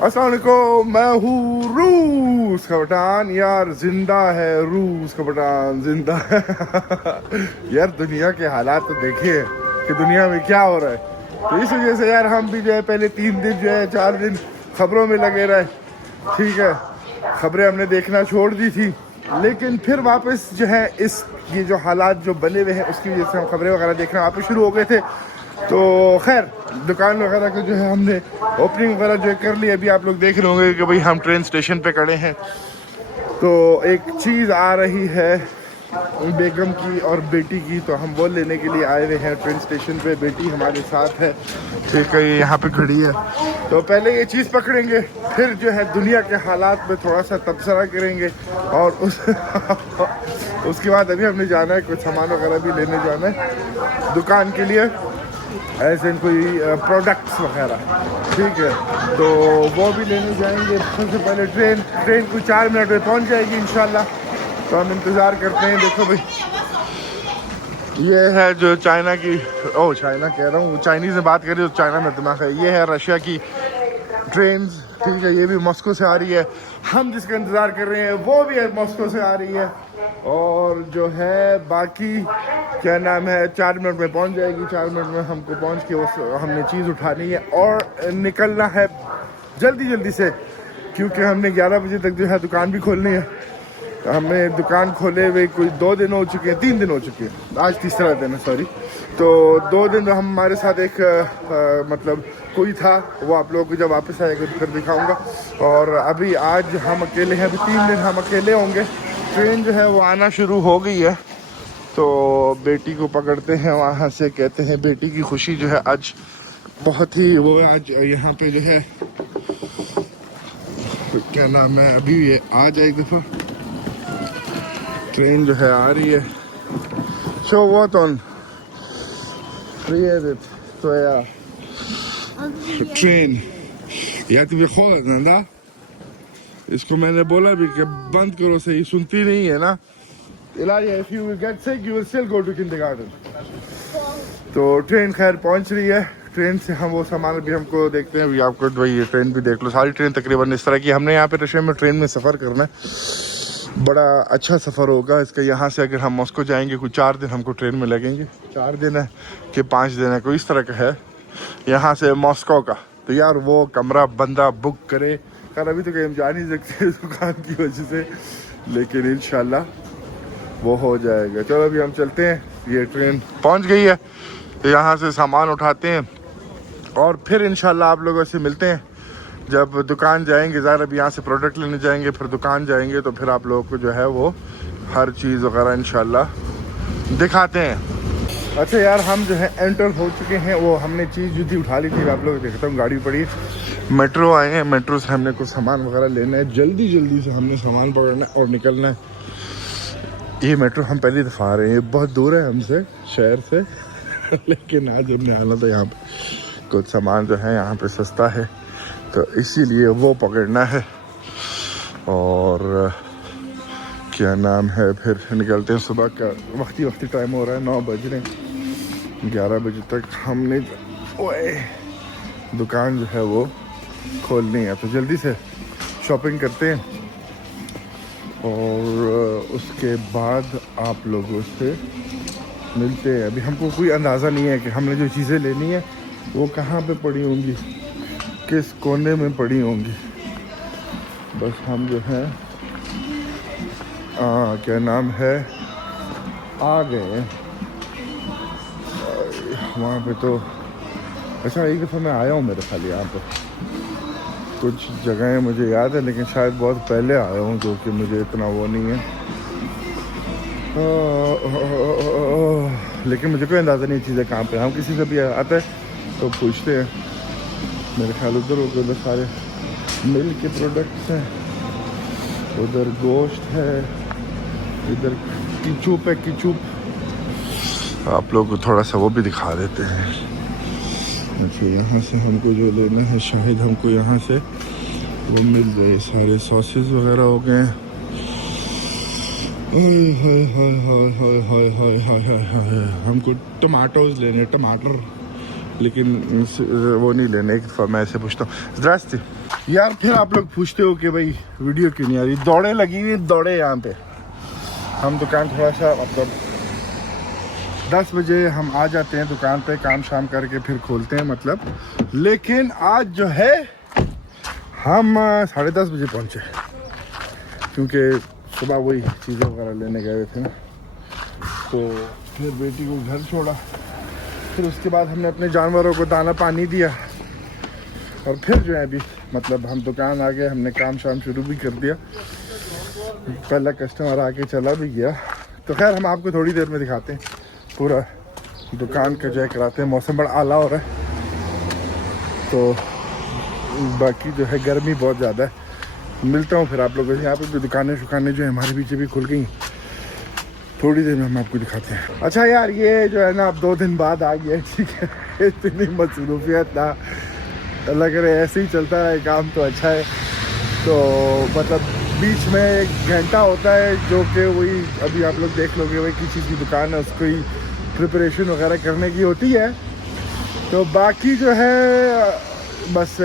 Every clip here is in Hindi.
अस्सलाम वालेकुम, मैं हूँ रूस का पठान। यार जिंदा है रूस का पठान, जिंदा है। यार दुनिया के हालात तो देखिए कि दुनिया में क्या हो रहा है। तो इस वजह से यार हम भी जो है पहले 3 दिन जो है 4 दिन खबरों में लगे रहे। ठीक है, खबरें हमने देखना छोड़ दी थी, लेकिन फिर वापस जो है ये जो हालात जो बने हुए हैं उसकी वजह से हम खबरें वगैरह देखना वापस शुरू हो गए थे। तो खैर दुकान वगैरह को जो है हमने ओपनिंग वगैरह जो है कर ली। अभी आप लोग देख रहे होंगे कि भाई हम ट्रेन स्टेशन पे खड़े हैं। तो एक चीज़ आ रही है बेगम की और बेटी की, तो हम वो लेने के लिए आए हुए हैं ट्रेन स्टेशन पे। बेटी हमारे साथ है, ठीक है, ये यहाँ पे खड़ी है। तो पहले ये चीज़ पकड़ेंगे, फिर जो है दुनिया के हालात में थोड़ा सा तबसरा करेंगे, और उसके बाद अभी हमने जाना है, कुछ सामान वगैरह भी लेने जाना है दुकान के लिए, ऐसे कोई प्रोडक्ट्स वगैरह। ठीक है, तो वो भी लेने जाएंगे। सबसे पहले ट्रेन कुछ 4 मिनट में पहुंच जाएगी इंशाल्लाह, तो हम इंतज़ार करते हैं। देखो भाई, ये है जो चाइना की, चाइना कह रहा हूँ, चाइनीज़ में बात करें तो चाइना में दिमाग है। ये है रशिया की ट्रेन, ठीक है, ये भी मॉस्को से आ रही है। हम जिसका इंतज़ार कर रहे हैं वो भी मॉस्को से आ रही है। और जो है बाकी क्या नाम है, 4 मिनट में पहुंच जाएगी। 4 मिनट में हमको पहुंच के हमने चीज़ उठानी है और निकलना है जल्दी से, क्योंकि हमने 11 बजे तक जो है दुकान भी खोलनी है। तो हमें दुकान खोले हुए कोई 2 दिन हो चुके हैं, 3 दिन हो चुके हैं, आज तीसरा दिन है, सॉरी। तो 2 दिन हमारे साथ एक मतलब कोई था, वो आप लोगों को जब वापस आएगा तो फिर दिखाऊंगा। और अभी आज हम अकेले हैं, अभी 3 दिन हम अकेले होंगे। ट्रेन जो है वो आना शुरू हो गई है, तो बेटी को पकड़ते हैं वहाँ से। कहते हैं बेटी की खुशी जो है आज बहुत ही वो है। आज यहाँ पे जो है क्या नाम है, अभी ये आ जाए एक दफ़ा ट्रेन जो है आ रही है। शो व्हाट ऑन तो यार ट्रेन या तुम्हें खोल ना, इसको मैंने बोला भी कि बंद करो, सही सुनती नहीं है ना। Ilaria, if you will get sick, you will still go to kindergarten। तो ट्रेन खैर पहुंच रही है। ट्रेन से हम वो सामान भी हमको देखते हैं। अभी आपको भाई ये ट्रेन भी देख लो, सारी ट्रेन तकरीबन इस तरह की। हमने यहाँ पे रशिया में ट्रेन में सफ़र करना है, बड़ा अच्छा सफ़र होगा इसका। यहाँ से अगर हम मॉस्को जाएंगे कुछ 4 दिन हमको ट्रेन में लगेंगे। 4 दिन है कि 5 दिन है, कोई इस तरह का है यहाँ से मॉस्को का। तो यार वो कमरा बंदा बुक करे, खैर अभी तो कहीं हम जा नहीं सकते दुकान की वजह से, लेकिन इंशाल्लाह वो हो जाएगा। चलो अभी हम चलते हैं, ये ट्रेन पहुंच गई है, तो यहाँ से सामान उठाते हैं और फिर इंशाल्लाह आप लोगों से मिलते हैं जब दुकान जाएंगे। ज़रा अभी यहाँ से प्रोडक्ट लेने जाएंगे, फिर दुकान जाएंगे, तो फिर आप लोगों को जो है वो हर चीज़ वगैरह इंशाल्लाह दिखाते हैं। अच्छा यार, हम जो है एंटर हो चुके हैं। वो हमने चीज़ जो थी उठा ली थी, आप लोग देखता हूँ गाड़ी पड़ी। मेट्रो आए हैं, मेट्रो से हमने कुछ सामान वगैरह लेना है। जल्दी से हमने सामान पकड़ना है और निकलना है। ये मेट्रो हम पहली दफ़ा आ रहे हैं, ये बहुत दूर है हमसे, शहर से लेकिन आज हमने आना था यहाँ पे। कुछ सामान जो है यहाँ पे सस्ता है, तो इसीलिए वो पकड़ना है। और क्या नाम है, फिर निकलते हैं। सुबह का वक्ती टाइम हो रहा है, 9 बज रहे हैं। 11 बजे तक हमने दुकान जो है वो खोलनी है, तो जल्दी से शॉपिंग करते हैं और उसके बाद आप लोगों से मिलते हैं। अभी हमको कोई अंदाज़ा नहीं है कि हमने जो चीज़ें लेनी है वो कहाँ पे पड़ी होंगी, किस कोने में पड़ी होंगी। बस हम जो है क्या नाम है आ गए वहाँ पे। तो अच्छा, एक दफ़ा मैं आया हूँ मेरे ख्याल यहाँ पे, कुछ जगहें मुझे याद है, लेकिन शायद बहुत पहले आया हूँ, जो कि मुझे इतना वो नहीं है। लेकिन मुझे कोई अंदाज़ा नहीं चीज़ें कहाँ पे। हम किसी से भी आते हैं तो पूछते हैं। मेरे ख्याल उधर सारे मिल्क के प्रोडक्ट्स हैं, उधर गोश्त है, इधर कीचुप है, कीचुप। आप लोग को थोड़ा सा वो भी दिखा देते हैं। अच्छा, यहाँ से हमको जो लेना है शायद हमको यहाँ से वो मिल जाए। सारे सॉसेस वगैरह हो गए हैं। हमको टमाटोज लेने, टमाटर, लेकिन वो नहीं लेने। एक मैं ऐसे पूछता हूँ, ज़्रास्ती यार फिर आप लोग पूछते हो कि भाई वीडियो क्यों नहीं आ रही, दौड़े लगी हुई दौड़े यहाँ पे। हम दुकान थोड़ा सा मतलब 10 बजे हम आ जाते हैं दुकान पे, काम शाम करके फिर खोलते हैं मतलब। लेकिन आज जो है हम 10:30 बजे पहुँचे, क्योंकि सुबह वही चीज़ें वगैरह लेने गए थे ना। तो फिर बेटी को घर छोड़ा, फिर उसके बाद हमने अपने जानवरों को दाना पानी दिया, और फिर जो है अभी मतलब हम दुकान आ गए, हमने काम शाम शुरू भी कर दिया। पहला कस्टमर आके चला भी गया। तो खैर हम आपको थोड़ी देर में दिखाते हैं पूरा दुकान का जो है कराते हैं। मौसम बड़ा आला हो रहा है, तो बाकी जो है गर्मी बहुत ज़्यादा है। मिलता हूँ फिर आप लोगों से। यहाँ पे भी दुकानें शुकानें जो है हमारे पीछे भी खुल गई, थोड़ी देर में हम आपको दिखाते हैं। अच्छा यार ये जो है ना अब 2 दिन बाद आ गया, ठीक है। इतनी मसरूफियत ना, लग रहा है ऐसे ही चलता है काम तो अच्छा है। तो मतलब बीच में 1 घंटा होता है जो कि वही अभी आप लोग देख लोगे, वही किसी की दुकान है उसको ही प्रिपरेशन वगैरह करने की होती है। तो बाकी जो है बस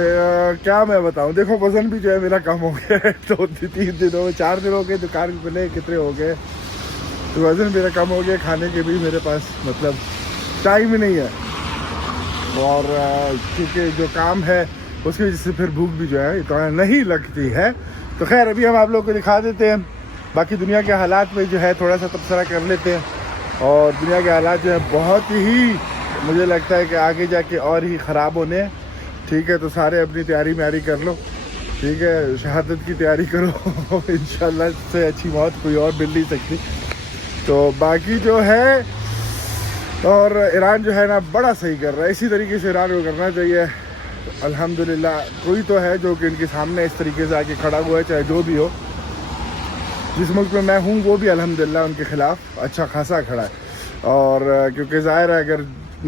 क्या मैं बताऊं, देखो वज़न भी जो है मेरा कम हो गया है। तो 3 दिनों 4 दिन हो गए दुकान खुले, कितने हो गए, तो वज़न मेरा कम हो गया। खाने के भी मेरे पास मतलब टाइम ही नहीं है, और क्योंकि जो काम है उसकी वजह से फिर भूख भी जो है इतना नहीं लगती है। तो खैर अभी हम आप लोग को दिखा देते हैं, बाकी दुनिया के हालात में जो है थोड़ा सा तबसरा कर लेते हैं। और दुनिया के हालात जो है बहुत ही, मुझे लगता है कि आगे जाके और ही ख़राब होने हैं, ठीक है। तो सारे अपनी तैयारी म्यारी कर लो, ठीक है, शहादत की तैयारी करो। इंशाल्लाह से अच्छी मौत कोई और मिल नहीं सकती। तो बाकी जो है, और ईरान जो है ना बड़ा सही कर रहा है, इसी तरीके से ईरान को करना चाहिए। अल्हम्दुलिल्लाह कोई तो है जो कि इनके सामने इस तरीके से आके खड़ा हुआ है, चाहे जो भी हो। जिस मुल्क में मैं हूँ वो भी अल्हम्दुलिल्लाह उनके ख़िलाफ़ अच्छा खासा खड़ा है। और क्योंकि ज़ाहिर है अगर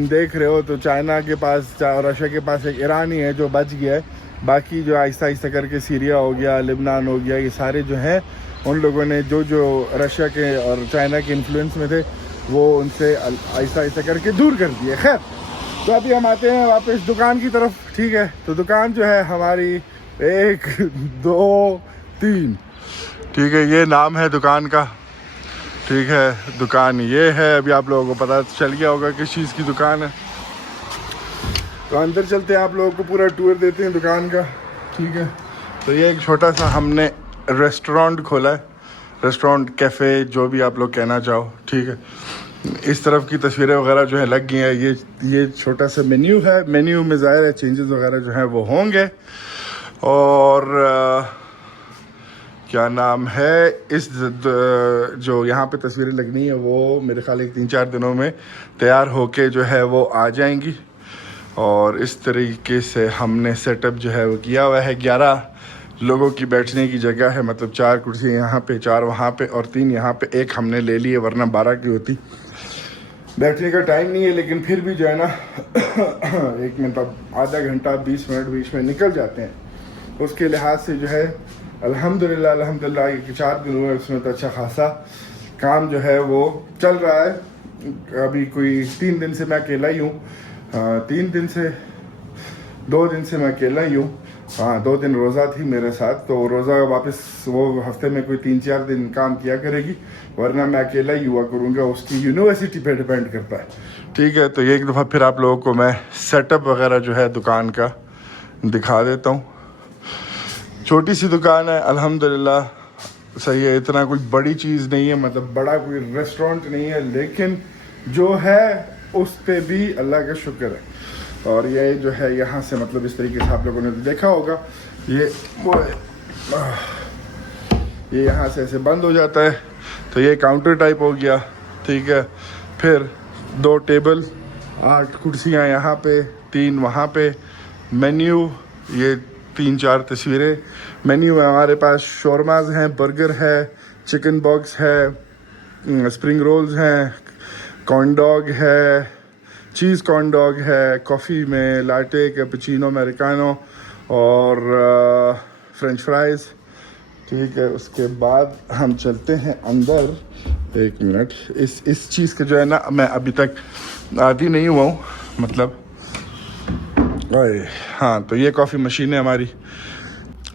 देख रहे हो तो चाइना के पास और रशिया के पास एक ईरान ही है जो बच गया है। बाकी जो आहिस्ता आहिस्ता करके सीरिया हो गया, लिबनान हो गया, ये सारे जो हैं उन लोगों ने जो रशिया के और चाइना के इन्फ्लुएंस में थे वो उनसे आहिस्ता आहिस्ता करके दूर कर दिए। खैर तो अभी हम आते हैं वापस दुकान की तरफ, ठीक है। तो दुकान जो है हमारी 1 2 3, ठीक है, ये नाम है दुकान का, ठीक है। दुकान ये है, अभी आप लोगों को पता चल गया होगा किस चीज़ की दुकान है। तो अंदर चलते हैं, आप लोगों को पूरा टूर देते हैं दुकान का, ठीक है। तो ये एक छोटा सा हमने रेस्टोरेंट खोला है, रेस्टोरेंट कैफ़े जो भी आप लोग कहना चाहो, ठीक है। इस तरफ की तस्वीरें वगैरह जो है लग गई हैं। ये छोटा सा मेन्यू है, मेन्यू में ज़ाहिर है चेंजेस वगैरह जो हैं वो होंगे। और क्या नाम है, इस जो यहाँ पे तस्वीरें लगनी है वो मेरे ख्याल 3-4 दिनों में तैयार होके जो है वो आ जाएंगी। और इस तरीके से हमने सेटअप जो है वो किया हुआ है। 11 लोगों की बैठने की जगह है, मतलब 4 कुर्सी यहाँ पे, 4 वहाँ पे और 3 यहाँ पे। एक हमने ले ली है, वरना 12 की होती। बैठने का टाइम नहीं है, लेकिन फिर भी जो है ना 1 मिनट आधा घंटा 20 मिनट बीच में निकल जाते हैं। उसके लिहाज से जो है अल्हम्दुलिल्लाह ये 4 दिन हुए उसमें तो अच्छा खासा काम जो है वो चल रहा है। अभी कोई 3 दिन से मैं अकेला ही हूँ, 3 दिन से 2 दिन से मैं अकेला ही हूँ। हाँ 2 दिन रोज़ा थी मेरे साथ, तो रोज़ा वापस वो हफ्ते में कोई 3-4 दिन काम किया करेगी, वरना मैं अकेला ही हुआ करूँगा। उसकी यूनिवर्सिटी पे डिपेंड करता है, ठीक है। तो एक दफ़ा फिर आप लोगों को मैं सेटअप वगैरह जो है दुकान का दिखा देता हूँ। छोटी सी दुकान है, अल्हम्दुलिल्लाह सही है, इतना कोई बड़ी चीज़ नहीं है, मतलब बड़ा कोई रेस्टोरेंट नहीं है, लेकिन जो है उस पर भी अल्लाह का शुक्र है। और ये जो है यहाँ से मतलब इस तरीके से आप लोगों ने देखा होगा, ये यहाँ से ऐसे बंद हो जाता है। तो ये काउंटर टाइप हो गया, ठीक है। फिर 2 टेबल, 8 कुर्सियाँ यहाँ पे, 3 वहाँ पे। मेन्यू, ये 3-4 तस्वीरें। मेन्यू में हमारे पास शोरमाज हैं, बर्गर है, चिकन बॉक्स है, स्प्रिंग रोल्स हैं, कॉर्न डॉग है, चीज़ कॉर्न डॉग है, कॉफ़ी में लाटे, कैपुचिनो, अमेरिकानो और फ्रेंच फ्राइज़, ठीक है। उसके बाद हम चलते हैं अंदर। 1 मिनट, इस चीज़ का जो है ना मैं अभी तक आदी नहीं हुआ हूँ, मतलब हाँ। तो ये कॉफ़ी मशीन है हमारी,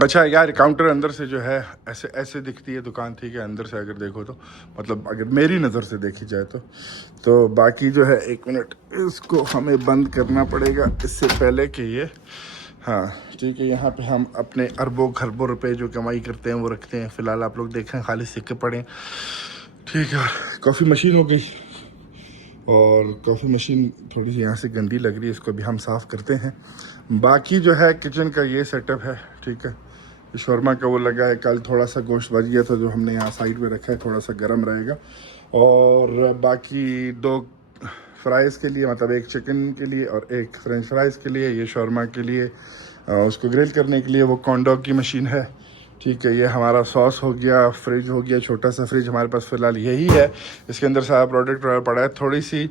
अच्छा यार, काउंटर अंदर से जो है ऐसे ऐसे दिखती है दुकान, ठीक है, अंदर से अगर देखो तो, मतलब अगर मेरी नज़र से देखी जाए तो बाकी जो है, एक मिनट, इसको हमें बंद करना पड़ेगा इससे पहले कि ये, हाँ ठीक है, यहाँ पे हम अपने अरबों खरबों रुपए जो कमाई करते हैं वो रखते हैं। फ़िलहाल आप लोग देखें खाली सिक्के पड़े हैं, ठीक है। कॉफ़ी मशीन हो गई, और कॉफ़ी मशीन थोड़ी सी यहाँ से गंदी लग रही है, इसको भी हम साफ़ करते हैं। बाकी जो है किचन का ये सेटअप है, ठीक है। शौरमा का वो लगा है, कल थोड़ा सा गोश्त बच गया था जो हमने यहाँ साइड में रखा है, थोड़ा सा गर्म रहेगा। और बाकी 2 फ्राइज़ के लिए, मतलब एक चिकन के लिए और एक फ्रेंच फ्राइज़ के लिए, ये शौरमा के लिए उसको ग्रिल करने के लिए वो कॉर्न की मशीन है, ठीक है। ये हमारा सॉस हो गया, फ्रिज हो गया, छोटा सा फ्रिज हमारे पास फ़िलहाल यही है। इसके अंदर सारा प्रोडक्ट पड़ा है, थोड़ी सी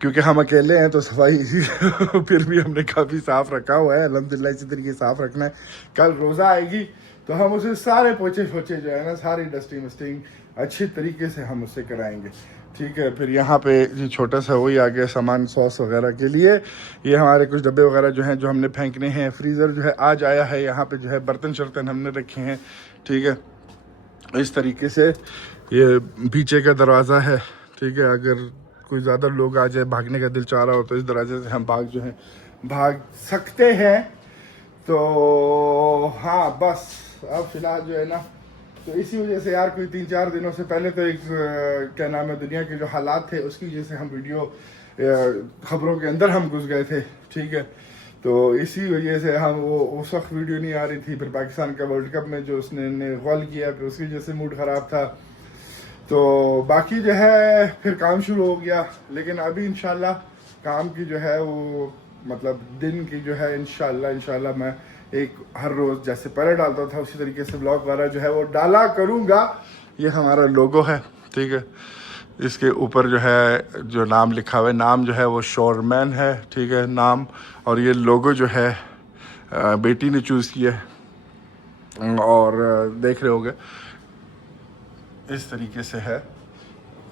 क्योंकि हम अकेले हैं तो सफाई फिर भी हमने काफ़ी साफ़ रखा हुआ है, अल्हम्दुलिल्लाह। इसी तरीके साफ़ रखना है। कल रोज़ा आएगी तो हम उसे सारे पोछे छोचे जो है ना, सारी डस्टिंग वस्टिंग अच्छी तरीके से हम उससे कराएंगे, ठीक है। फिर यहाँ पे ये छोटा सा वही आ गया सामान सॉस वगैरह के लिए। ये हमारे कुछ डब्बे वगैरह जो हैं जो हमने फेंकने हैं। फ्रीज़र जो है आज आया है, यहाँ पे जो है बर्तन शर्तन हमने रखे हैं, ठीक है। इस तरीके से ये पीछे का दरवाज़ा है, ठीक है। अगर कोई ज़्यादा लोग आ जाए, भागने का दिल चाह रहा हो तो इस दरवाजे से हम भाग सकते हैं। तो हाँ बस, अब फिलहाल जो है ना, तो इसी वजह से यार कोई 3-4 दिनों से पहले तो एक क्या नाम है, दुनिया के जो हालात थे उसकी वजह से हम वीडियो खबरों के अंदर हम घुस गए थे, ठीक है। तो इसी वजह से हम वो उस वक्त वीडियो नहीं आ रही थी। फिर पाकिस्तान का वर्ल्ड कप में जो उसने गोल किया, फिर उसकी वजह से मूड ख़राब था। तो बाकी जो है फिर काम शुरू हो गया, लेकिन अभी इंशाल्लाह काम की जो है वो, मतलब दिन की जो है इंशाल्लाह मैं एक हर रोज़ जैसे पहले डालता था उसी तरीके से ब्लॉग वगैरह जो है वो डाला करूँगा। ये हमारा लोगो है, ठीक है। इसके ऊपर जो है जो नाम लिखा हुआ है, नाम जो है वो शोरमैन है, ठीक है नाम। और ये लोगो जो है बेटी ने चूज़ किया है, और देख रहे होगे इस तरीके से है।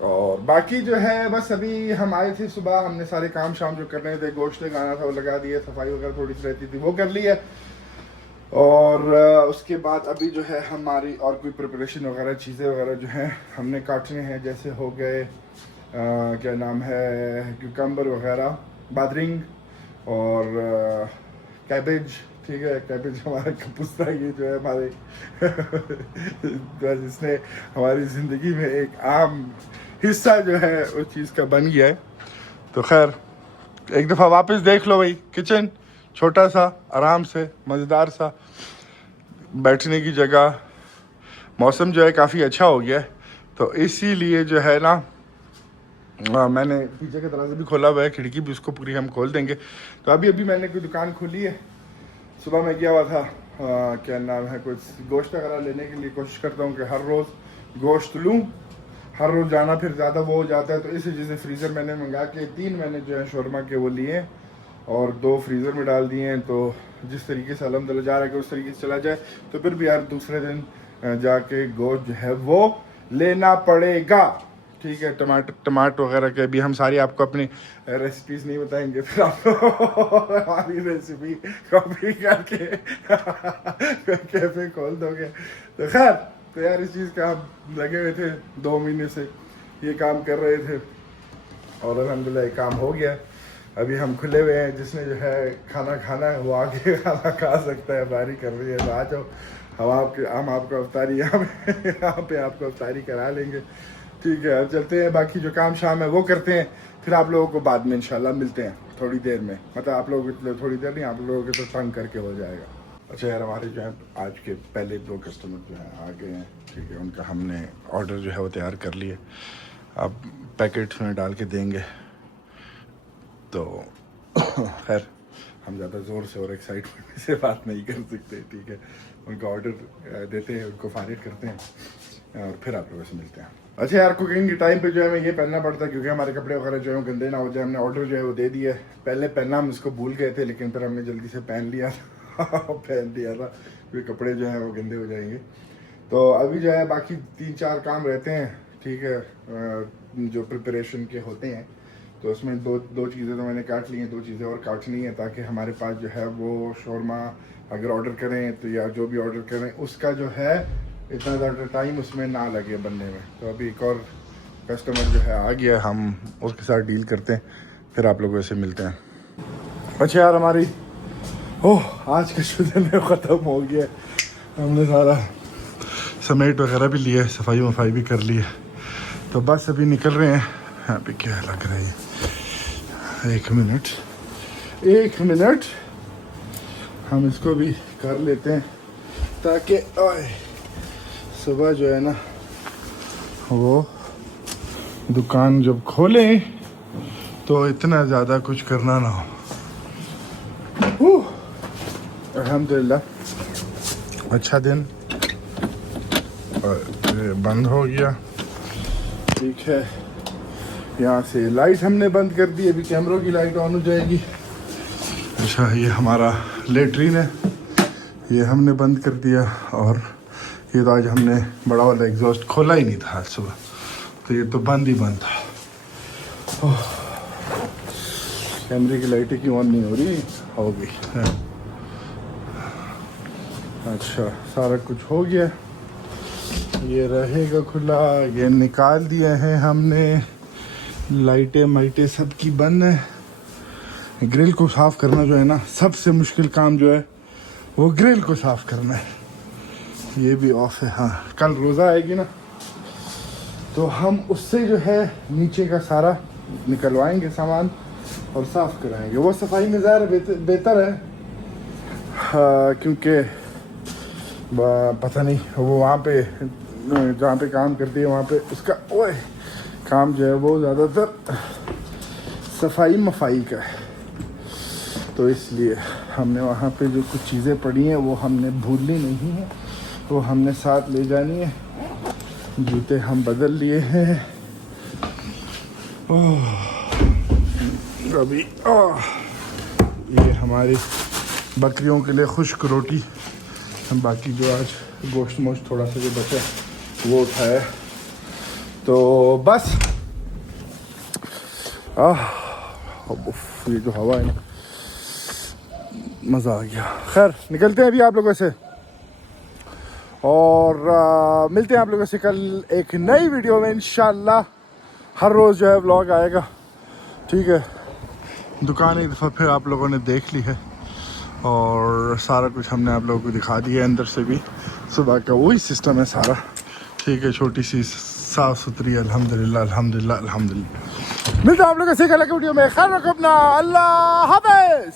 और बाकी जो है बस अभी हम आए थे सुबह, हमने सारे काम शाम जो करने थे, गोश्त लगाना था वो लगा दिया, सफाई वगैरह थोड़ी सी रहती थी वो कर ली है। और उसके बाद अभी जो है हमारी और कोई प्रिपरेशन वगैरह चीज़ें वगैरह जो हैं हमने काटने हैं, जैसे हो गए क्या नाम है, क्यूकम्बर वगैरह, बादरिंग और कैबेज, ठीक है। कैबेज हमारा कपूस्ता, ये जो है हमारे जिसने हमारी ज़िंदगी में एक आम हिस्सा जो है उस चीज़ का बन गया है। तो खैर एक दफ़ा वापस देख लो भाई, किचन छोटा सा, आराम से मज़ेदार सा बैठने की जगह, मौसम जो है काफ़ी अच्छा हो गया है। तो इसीलिए जो है ना मैंने पीछे का दरवाज़ा भी खोला हुआ है, खिड़की भी उसको पूरी हम खोल देंगे। तो अभी मैंने कोई दुकान खोली है, सुबह मैं गया हुआ था क्या नाम है, कुछ गोश्त वगैरह लेने के लिए। कोशिश करता हूँ कि हर रोज़ गोश्त लूँ, हर रोज़ जाना फिर ज़्यादा वो हो जाता है। तो इस वजह से फ्रीज़र मैंने मंगा के 3 मैंने जो है शौरमा के वो लिए और 2 फ्रीज़र में डाल दिए हैं। तो जिस तरीके से अल्हम्दुलिल्लाह जा रहा है कि उस तरीके से चला जाए, तो फिर भी यार दूसरे दिन जाके गोश्त जो है वो लेना पड़ेगा, ठीक है। टमाटर वगैरह के भी हम सारी आपको अपनी रेसिपीज़ नहीं बताएंगे, फिर आप हमारी रेसिपी कॉपी करके कैफे खोल दोगे। तो खैर, तो यार इस चीज़ का हम लगे हुए थे 2 महीने से, ये काम कर रहे थे और अल्हम्दुलिल्लाह ये काम हो गया। अभी हम खुले हुए हैं, जिसने जो है खाना खाना है वो आके खाना खा सकता है। बारी कर रही है तो आ जाओ, हम आपको अफ्तारी यहाँ पे आपको अफ्तारी करा लेंगे, ठीक है। अब चलते हैं, बाकी जो काम शाम है वो करते हैं, फिर आप लोगों को बाद में इंशाल्लाह मिलते हैं थोड़ी देर में। मतलब आप लोगों को थोड़ी देर नहीं, आप लोगों के तो तंग करके हो जाएगा। अच्छा यार, हमारे जो है आज के पहले 2 कस्टमर जो हैं आ गए हैं, ठीक है। उनका हमने ऑर्डर जो है वो तैयार कर लिए, अब पैकेट्स में डाल के देंगे। तो खैर हम ज़्यादा ज़ोर से और एक्साइटमेंट से बात नहीं कर सकते, ठीक है। उनका ऑर्डर देते हैं, उनको फारिग करते हैं और फिर आप लोगों से मिलते हैं। अच्छा यार, कुकिंग के टाइम पे जो है हमें ये पहनना पड़ता है क्योंकि हमारे कपड़े वगैरह जो है गंदे ना हो जाए। हमने ऑर्डर जो है वो दे दिया है, पहले पहनना हम इसको भूल गए थे, लेकिन फिर हमने जल्दी से पहन लिया था क्योंकि कपड़े जो हैं वो गंदे हो जाएंगे। तो अभी जो है बाकी 3-4 काम रहते हैं, ठीक है, जो प्रिपरेशन के होते हैं। तो उसमें दो चीज़ें तो मैंने काट ली हैं, 2 चीज़ें और काटनी है ताकि हमारे पास जो है वो शौरमा अगर ऑर्डर करें तो या जो भी ऑर्डर करें उसका जो है इतना ज़्यादा टाइम उसमें ना लगे बनने में। तो अभी एक और कस्टमर जो है आ गया, हम उसके साथ डील करते हैं, फिर आप लोगों से मिलते हैं। अच्छा यार, हमारी आज का शुरू ख़त्म हो गया। हमने सारा समेट वगैरह भी लिया है, सफाई वफाई भी कर ली है, तो बस अभी निकल रहे हैं। यहाँ पे क्या लग रहा है, एक मिनट हम इसको भी कर लेते हैं ताकि सुबह जो है ना वो दुकान जब खोलें तो इतना ज़्यादा कुछ करना ना हो। अल्हम्दुलिल्लाह अच्छा दिन बंद हो गया। ठीक है, यहाँ से लाइट हमने बंद कर दी, अभी कैमरों की लाइट ऑन हो जाएगी। अच्छा, ये हमारा लेटरिन है, ये हमने बंद कर दिया। और ये तो आज हमने बड़ा वाला एग्जॉस्ट खोला ही नहीं था आज सुबह, तो ये तो बंद ही बंद था। कैमरे की लाइटें क्यों ऑन नहीं हो रही? हो गई। अच्छा, सारा कुछ हो गया, ये रहेगा खुला। ये निकाल दिए हैं हमने, लाइटें माइटें सबकी बंद है। ग्रिल को साफ़ करना जो है ना सबसे मुश्किल काम जो है वो ग्रिल को साफ़ करना है। ये भी ऑफ है। हाँ, कल रोज़ा आएगी ना तो हम उससे जो है नीचे का सारा निकलवाएंगे सामान और साफ़ कराएंगे। वो सफाई में ज़्यादा बेहतर है, क्योंकि पता नहीं वो वहाँ पे जहाँ पे काम करती है वहाँ पे उसका काम जो है वो ज़्यादातर सफाई मफाई का है, तो इसलिए हमने वहाँ पे जो कुछ चीज़ें पड़ी हैं वो हमने भूलनी नहीं है, वो हमने साथ ले जानी है। जूते हम बदल लिए हैं। अभी ये हमारी बकरियों के लिए खुश्क रोटी, हम बाकी जो आज गोश्त मोश्त थोड़ा सा जो बचा वो उठाया, तो बस ये जो हवा है मज़ा आ गया। खैर, निकलते हैं अभी आप लोगों से और मिलते हैं आप लोगों से कल एक नई वीडियो में इंशाल्लाह। हर रोज़ जो है व्लॉग आएगा, ठीक है। दुकान एक दफ़ा फिर आप लोगों ने देख ली है और सारा कुछ हमने आप लोगों को दिखा दिया, अंदर से भी सुबह का वही सिस्टम है सारा, ठीक है। छोटी सी साफ़ सुथरी, अल्हम्दुलिल्लाह अल्हम्दुलिल्लाह अल्हम्दुलिल्लाह। मिलते हैं आप लोगों से कल की वीडियो में। खैर रखो अपना, अल्लाह हाफ़िज़।